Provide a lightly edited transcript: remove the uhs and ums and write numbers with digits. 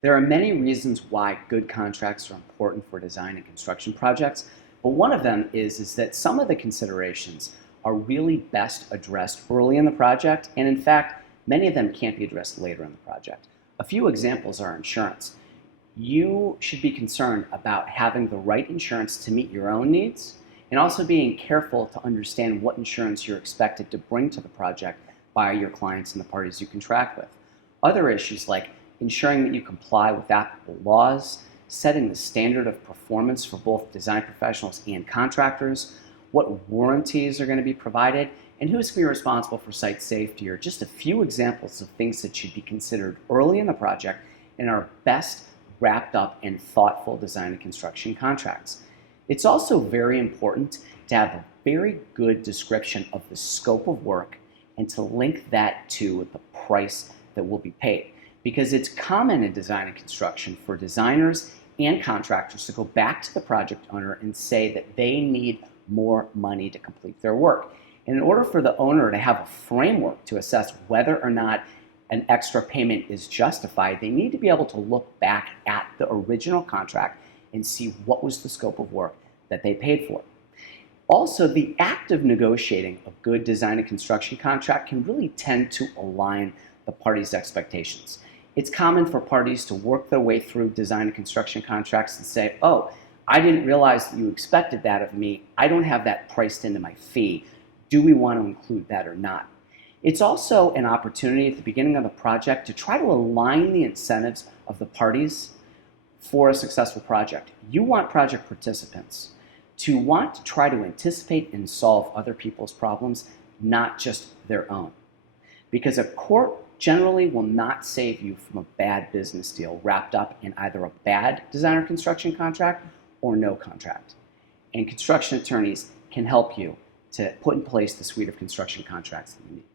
There are many reasons why good contracts are important for design and construction projects, but one of them is that some of the considerations are really best addressed early in the project, and in fact, many of them can't be addressed later in the project. A few examples are insurance. You should be concerned about having the right insurance to meet your own needs, and also being careful to understand what insurance you're expected to bring to the project by your clients and the parties you contract with. Other issues like ensuring that you comply with applicable laws, setting the standard of performance for both design professionals and contractors, what warranties are going to be provided, and who's going to be responsible for site safety are just a few examples of things that should be considered early in the project and are best wrapped up in thoughtful design and construction contracts. It's also very important to have a very good description of the scope of work and to link that to the price that will be paid. Because it's common in design and construction for designers and contractors to go back to the project owner and say that they need more money to complete their work. And in order for the owner to have a framework to assess whether or not an extra payment is justified, they need to be able to look back at the original contract and see what was the scope of work that they paid for. Also, the act of negotiating a good design and construction contract can really tend to align the parties' expectations. It's common for parties to work their way through design and construction contracts and say, oh, I didn't realize that you expected that of me. I don't have that priced into my fee. Do we want to include that or not? It's also an opportunity at the beginning of a project to try to align the incentives of the parties for a successful project. You want project participants to want to try to anticipate and solve other people's problems, not just their own. Because a court generally will not save you from a bad business deal wrapped up in either a bad design or construction contract or no contract. And construction attorneys can help you to put in place the suite of construction contracts that you need.